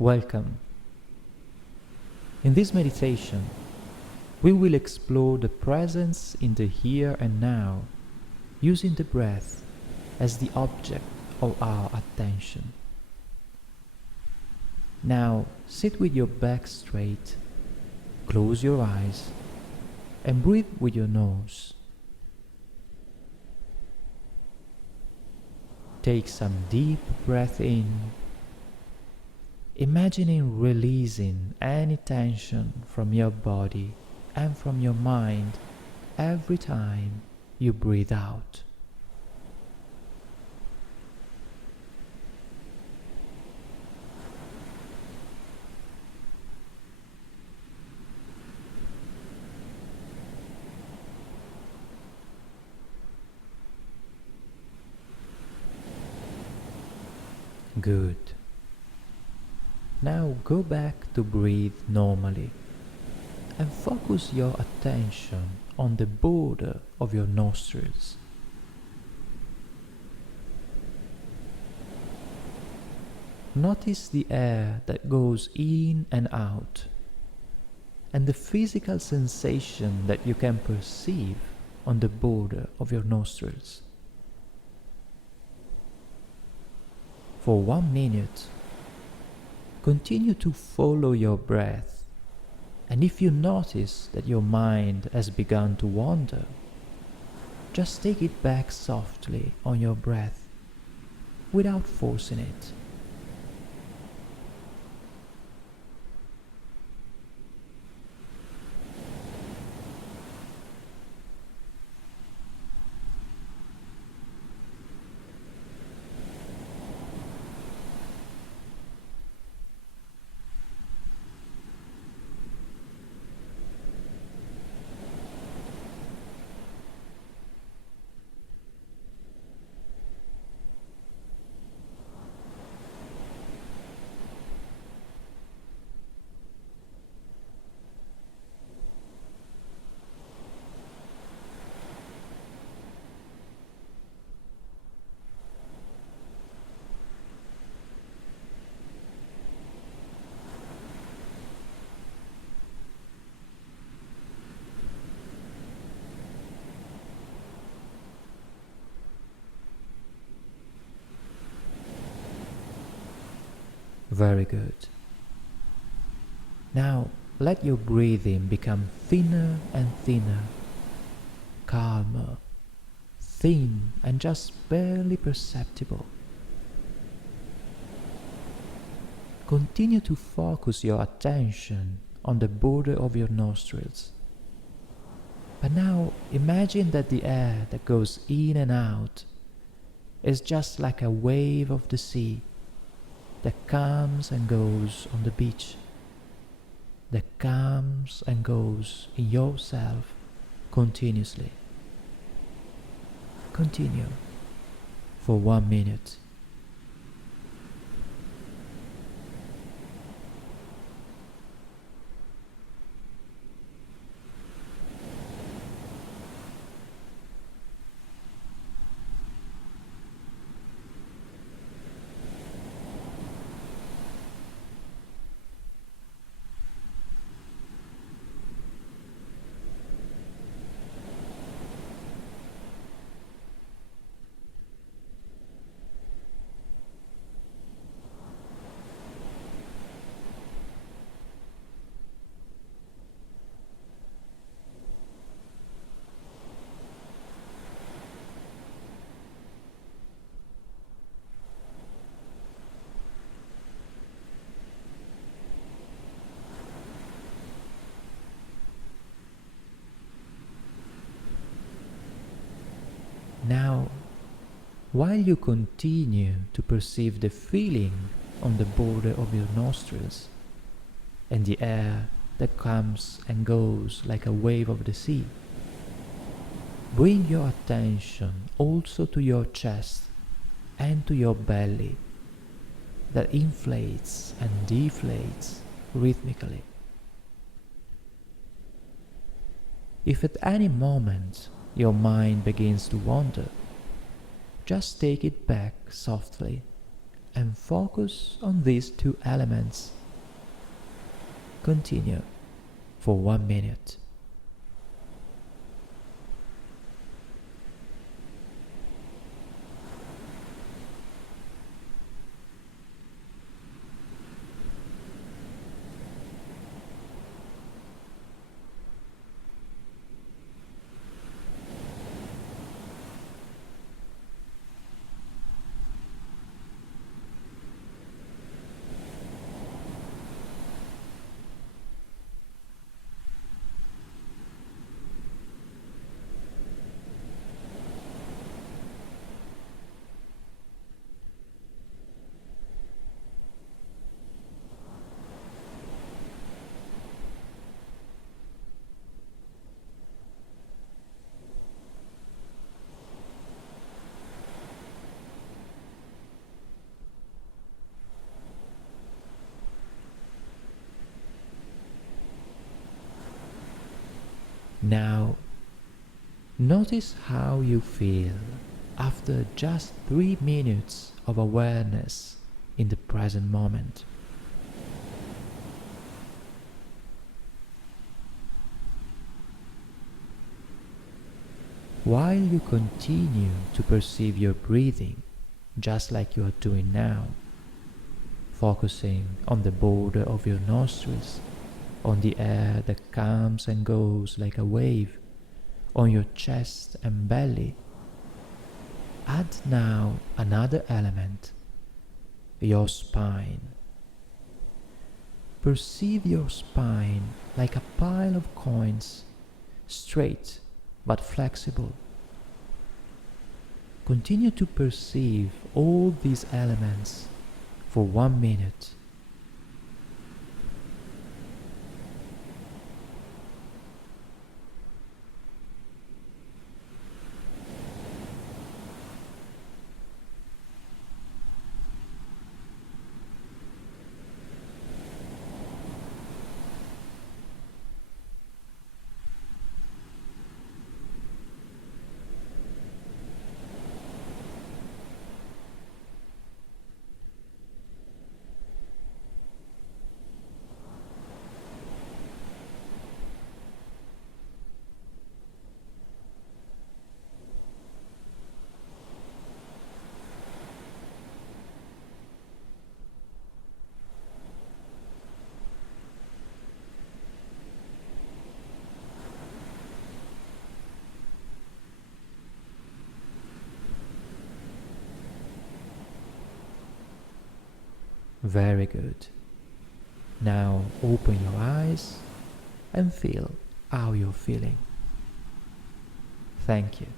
Welcome. In this meditation, we will explore the presence in the here and now, using the breath as the object of our attention. Now, sit with your back straight, close your eyes, and breathe with your nose. Take some deep breath in, imagining releasing any tension from your body and from your mind every time you breathe out. Good. Now go back to breathe normally and focus your attention on the border of your nostrils. Notice the air that goes in and out and the physical sensation that you can perceive on the border of your nostrils. For 1 minute, continue to follow your breath, and if you notice that your mind has begun to wander, just take it back softly on your breath without forcing it. Very good. Now let your breathing become thinner and thinner, calmer, thin and just barely perceptible. Continue to focus your attention on the border of your nostrils. But now imagine that the air that goes in and out is just like a wave of the sea that comes and goes on the beach, that comes and goes in yourself continuously. Continue for 1 minute. Now, while you continue to perceive the feeling on the border of your nostrils and the air that comes and goes like a wave of the sea, bring your attention also to your chest and to your belly that inflates and deflates rhythmically. If at any moment your mind begins to wander, just take it back softly and focus on these two elements. Continue for 1 minute. Now, notice how you feel after just 3 minutes of awareness in the present moment. While you continue to perceive your breathing, just like you are doing now, focusing on the border of your nostrils, on the air that comes and goes like a wave, on your chest and belly. Add now another element, your spine. Perceive your spine like a pile of coins, straight but flexible. Continue to perceive all these elements for 1 minute. Very good. Now open your eyes and feel how you're feeling. Thank you.